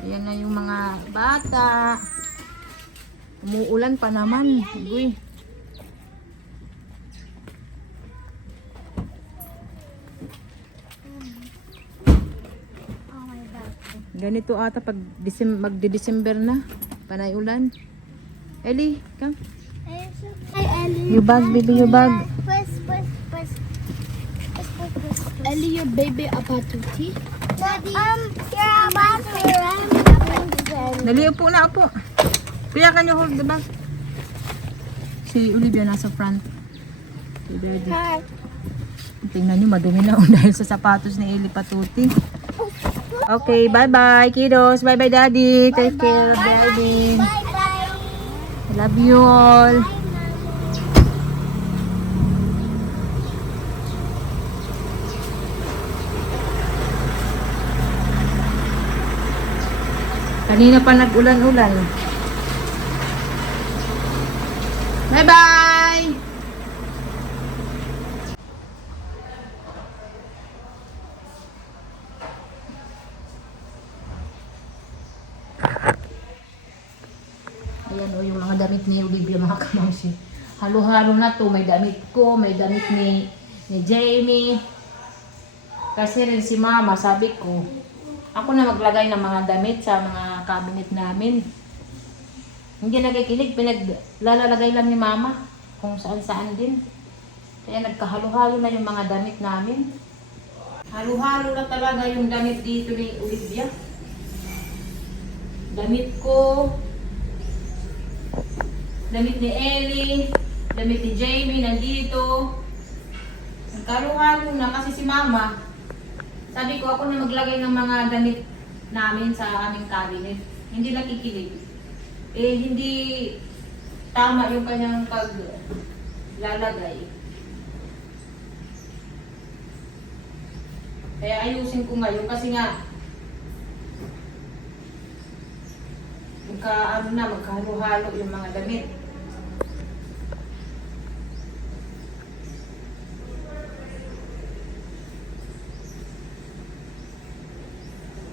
Ayan na yung mga bata. Umuulan pa naman. Uy. Ganito ata pag magde-December na. Panay ulan. Ellie, come. Hi, Ellie. Your bag, baby, your bag. Push. Ellie, your baby apatuti. Daddy, you're about to Dali, upo na, upo. Kuya, can you hold the bag? Si Olivia nasa front. Si Daddy. Hi. Tingnan nyo, madumi na dahil sa sapatos ni Ellie Patuti. Okay, bye-bye, kiddos. Bye-bye, Daddy. Take care, Daddy. Bye-bye. I love you all. Kanina pa nag-ulan-ulan. Bye-bye! Ayan o, yung mga damit ni Olivia, mga kamangsi. Halo-halo na to. May damit ko, may damit ni Jamie. Kasi rin si Mama, sabi ko, ako na maglagay ng mga damit sa mga cabinet namin. Hindi nagkikilig, pinaglalagay lang ni Mama kung saan-saan din. Kaya nagkahalo-halo na yung mga damit namin. Halo-halo na talaga yung damit dito ni Olivia. Damit ko, damit ni Ellie, damit ni Jamie nandito. Nagkahalo-halo na kasi si Mama, sabi ko ako na maglagay ng mga damit namin sa aming cabinet. Hindi nakikinig. Eh, hindi tama yung kanyang paglalagay. Kaya ayusin ko ngayon kasi nga magkahalo-halo yung mga damit.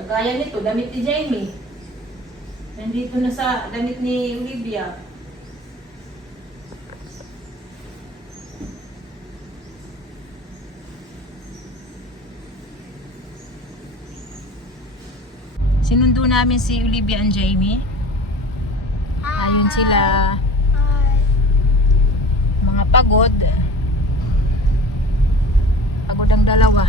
Kagaya nito, damit ni Jamie. Nandito na sa damit ni Olivia. Sinundo namin si Olivia and Jamie. Ayun sila. Mga pagod. Pagod ang dalawa.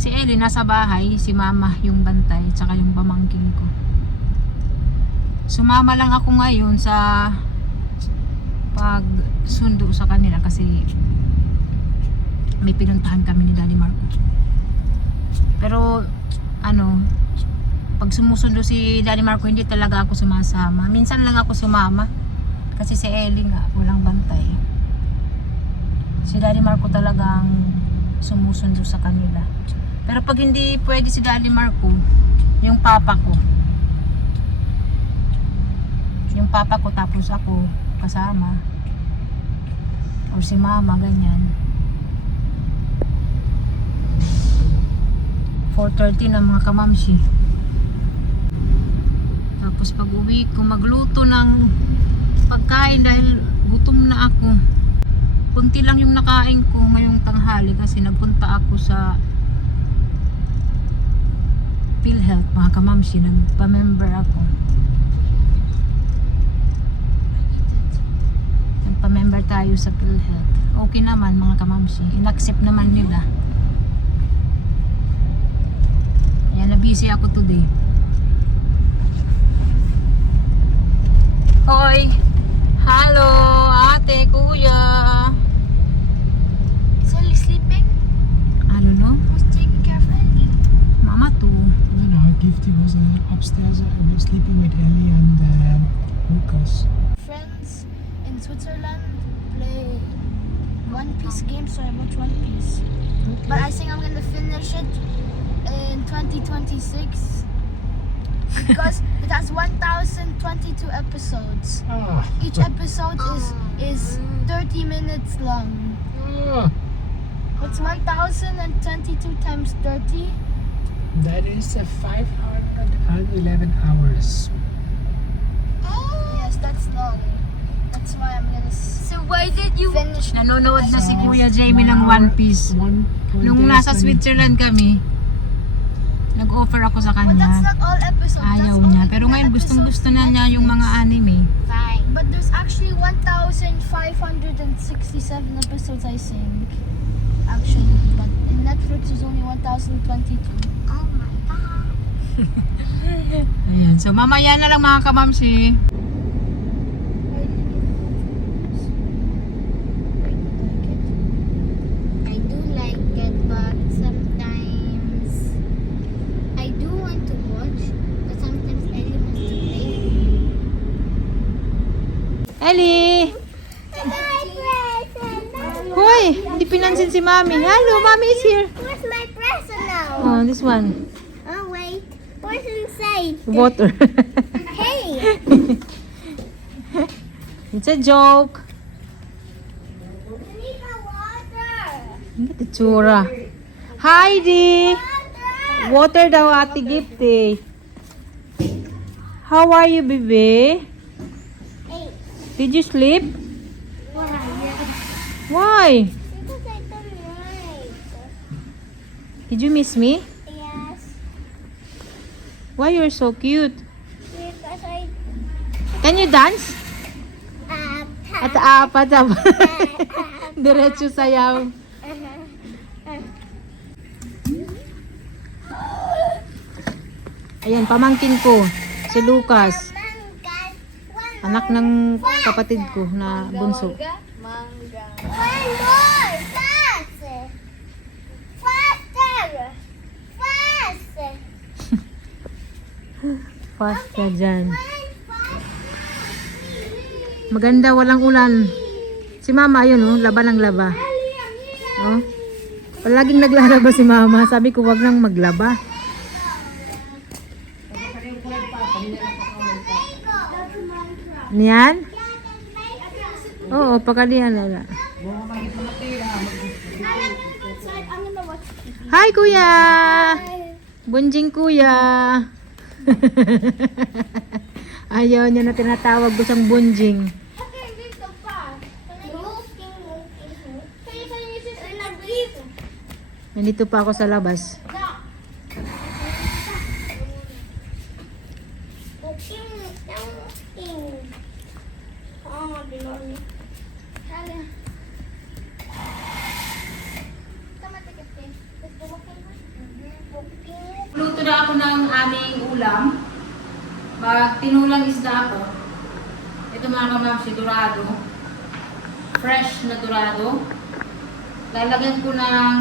Si Ellie nasa bahay, si Mama yung bantay, tsaka yung pamangkin ko. Sumama lang ako ngayon sa pagsundo sa kanila kasi may pinuntahan kami ni Daddy Marco. Pero pag sumusundo si Daddy Marco, hindi talaga ako sumasama. Minsan lang ako sumama kasi si Ellie nga walang bantay. Si Daddy Marco talagang sumusundo sa kanila. Pero pag hindi pwede si Daddy Marco, yung papa ko. Yung papa ko tapos ako kasama. O si Mama, ganyan. 4:30 na mga kamamsi. Tapos pag uwi ko, magluto ng pagkain dahil gutom na ako. Kunti lang yung nakain ko ngayong tanghali kasi nagpunta ako sa PhilHealth, mga kamamsi. Nagpa-member ako. Nagpa-member tayo sa PhilHealth. Okay naman mga kamamsi. In-accept naman nila. Ayan, na-busy ako today. Hoy! Hello! Ate, kuya! Is Ellie sleeping? I don't know. Who's taking care of Ellie? Mama too. No, Gifty was upstairs. I was sleeping with Ellie and Lucas. Friends in Switzerland play One Piece game, so I watch One Piece. Okay. But I think I'm gonna finish it in 2026 because it has 1022 episodes. Ah. Each episode is 30 minutes long. Ah. What's 1022 times 30? That is 511 hours. Yes, that's long. That's why I'm gonna. So why did you finish? Nanonood na si Kuya Jamie ng One Piece. Nung nasa Switzerland kami, nag-offer ako sa But that's kanya. not all episodes. Ayaw that's niya. only Pero the ngayon episodes gustong-gusto na on niya yung mga Netflix. anime. Fine. But there's actually 1,567 episodes, I think. Actually, but in Netflix there's only 1,022. Oh my god. Ayan. So mamaya na lang mga kamamsi. I do like it, but sometimes I do want to watch, but sometimes Ellie wants to play. Ellie! Hoy! Hindi pinansin si Mami. Hello, Mami is here. Where's my present now? Oh, this one. Oh wait, what's inside? Water. Hey! It's a joke. I need the water. Ang itsura. Heidi! Water daw ate gift eh. How are you, baby? Hey, Did you sleep? why? Why? Because I don't like. Did you miss me? Yes, Why you're so cute? because I. Can you dance? At apat diretso sayaw. Ayan, pamangkin ko. Si Lucas. Anak ng kapatid ko na bunso. Manga. One more! Fast! Faster! Fast! Fast ka dyan. One fast! Maganda, walang ulan. Si mama, ayun oh, laba ng laba. Oh. Palaging naglalaba si mama. Sabi ko, wag nang maglaba. Niyan? Oo, pagkalian na. Hi, kuya! Bunjing kuya! Ayaw niya na tinatawag ko siyang bunjing. Nandito pa ako sa labas. Luto na ako ng aming ulam. Tinulang isda ako. Ito mga kamamsi, dorado. Fresh na dorado. Lalagyan ko ng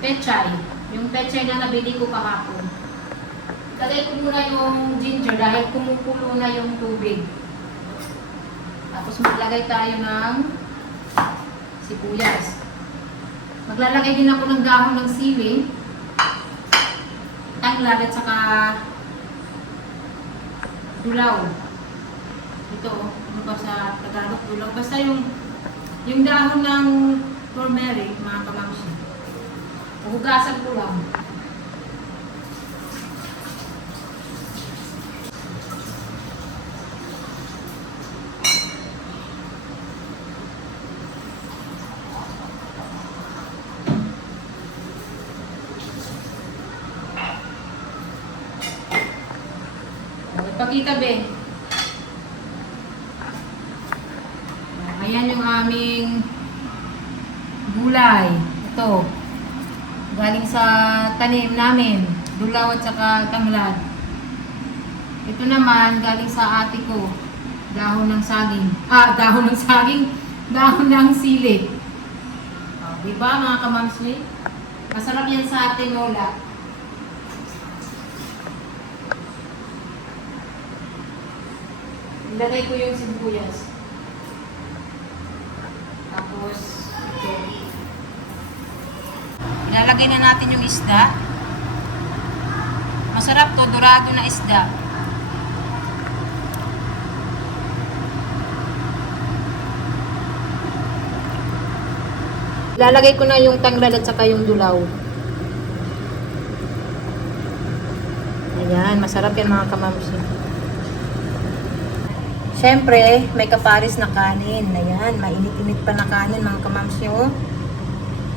pechay. Yung pechay na nabili ko kahapon. Lagay ko muna yung ginger dahil kumukulo na yung tubig. Tapos maglagay tayo ng sibuyas. Maglalagay din ako ng dahon ng sili, tanglad at saka dulaw. Ito, ano ba sa Tagalog? Dulaw. Basta yung dahon ng turmeric, mga kamamsi. Hugasan ko lang. Pakita be. Ayan yung aming gulay. Ito. Galing sa tanim namin. Dulaw at saka tanglad. Ito naman galing sa ate ko. Dahon ng saging. Dahon ng saging. Dahon ng sili. Diba mga kamamsli? Masarap yan sa ating lola. Ilagay ko yung sibuyas. Tapos, ito. Ilalagay na natin yung isda. Masarap to, dorado na isda. Ilalagay ko na yung tanglad at saka yung dulaw. Yan, masarap yan mga kamamsi. Siyempre, may kaparis na kanin. Ayan, mainit-init pa na kanin mga kamamsi. Oh.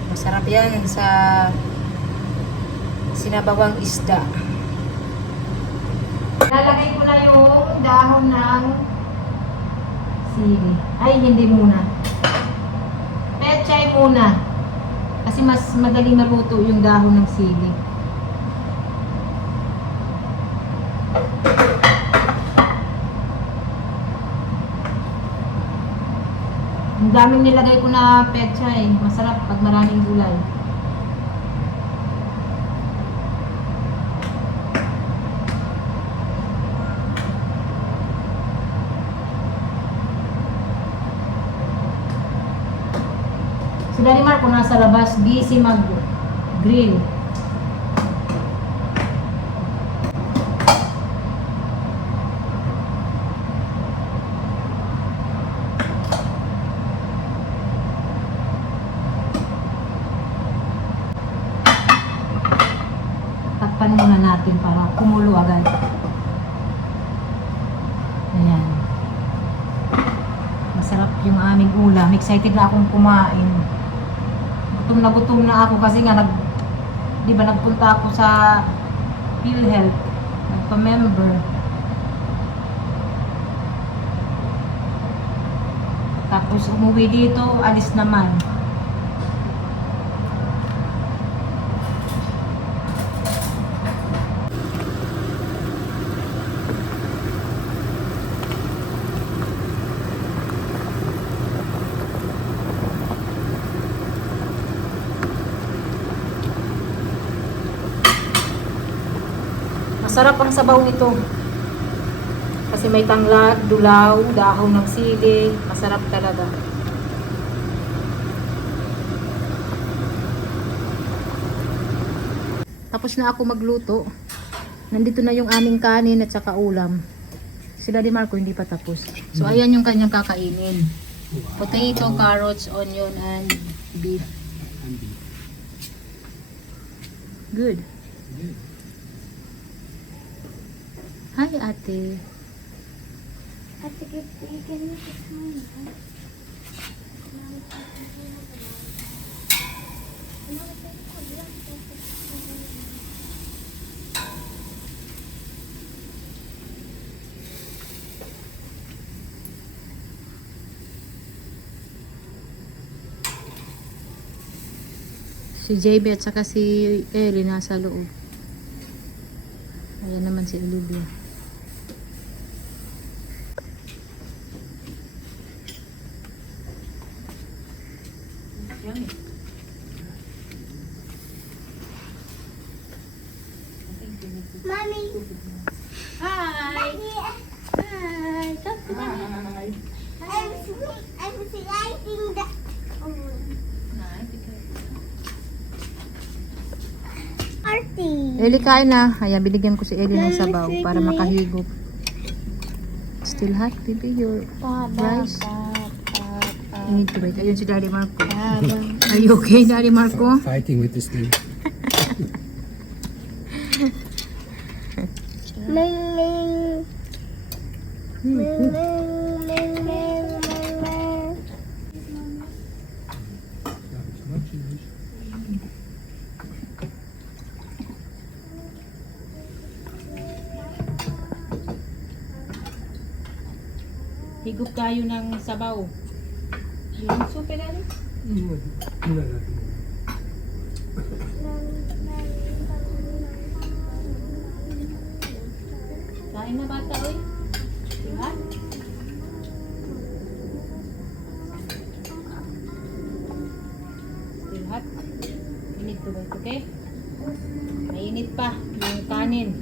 Masarap yan sa sinabawang isda. Lalagay ko na yung dahon ng sili. Ay, hindi muna. Pechay muna. Kasi mas madaling maluto yung dahon ng sili. Ang daming nilagay ko na pechay. Masarap pag maraming gulay. Si Daddy Marco nasa labas, busy mag-grill. Takpan muna natin para kumulo agad. Ayan. Masarap yung aming ulam. Excited na akong kumain. Gutom na ako kasi nga di ba nagpunta ako sa PhilHealth, nagpa-member. Tapos umuwi dito, alis naman. Masarap ang sabaw nito. Kasi may tanglad, dulaw, dahon ng sili. Masarap talaga. Tapos na ako magluto. Nandito na yung aming kanin at saka ulam. Si Daddy Marco hindi pa tapos. So ayan yung kanyang kakainin. Potato, carrots, onion, and beef. Good. Hi, ate. Ate, can you fix mine? Si JB at saka si Ellie nasa loob. Ayan naman si Olivia. Mommy. Hi! Hi. I'm sliding the. Artie. Ellie, kain na. Ayan, binigyan ko si Ellie ng sabaw para makahigop. Still hot, baby, your rice. You need to wait. Ayun si Daddy Marco. Are you okay, Daddy Marco? Fighting with this thing. Ming ming. Ming ming ming ming ming ming. Higop tayo ng sabaw. Yung super, Daddy? Kain na bata, oy. Still hot? Still hot? You need to wait, okay? Mainit pa yung kanin.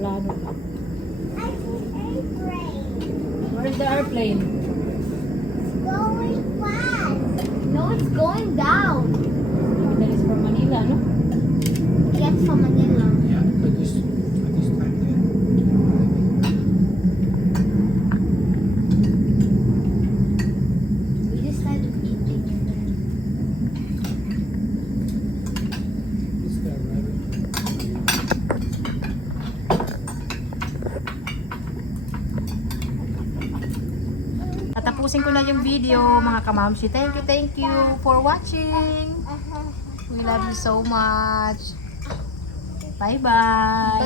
Aeroplano pa. I see airplane. Where's the airplane? Going fast. No, it's going down. That is from Manila, no? Get from Manila. Yeah, but this time there. We just started eating. Tatapusin ko na yung video, mga kamamshi. Thank you for watching. We love you so much. Bye-bye.